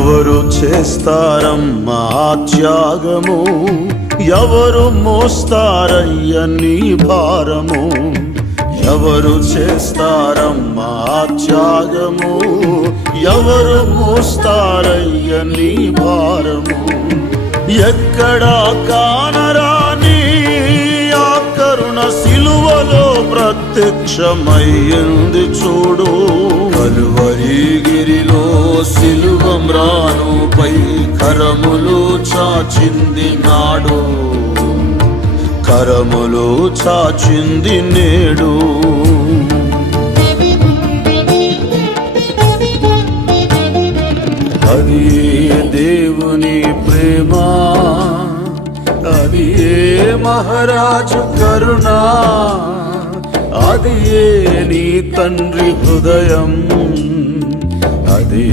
ఎవరు చేస్తారమ్మా త్యాగము, ఎవరు మోస్తారయ్య నీ భారము, ఎవరు చేస్తారమ్మా త్యాగము, ఎవరు మోస్తారయ్య నీ భారము. ఎక్కడా కానరాని ఆ కరుణ సిలువలో ప్రత్యక్షమయ్యింది చూడు. కలువరిగిరిలో సిలువ మ్రానుపై కరములు చాచింది నాడు, కరములు చాచింది నేడు. అది దేవుని ప్రేమ, అది మహారాజు కరుణ, అది నీ తండ్రి హృదయం, అది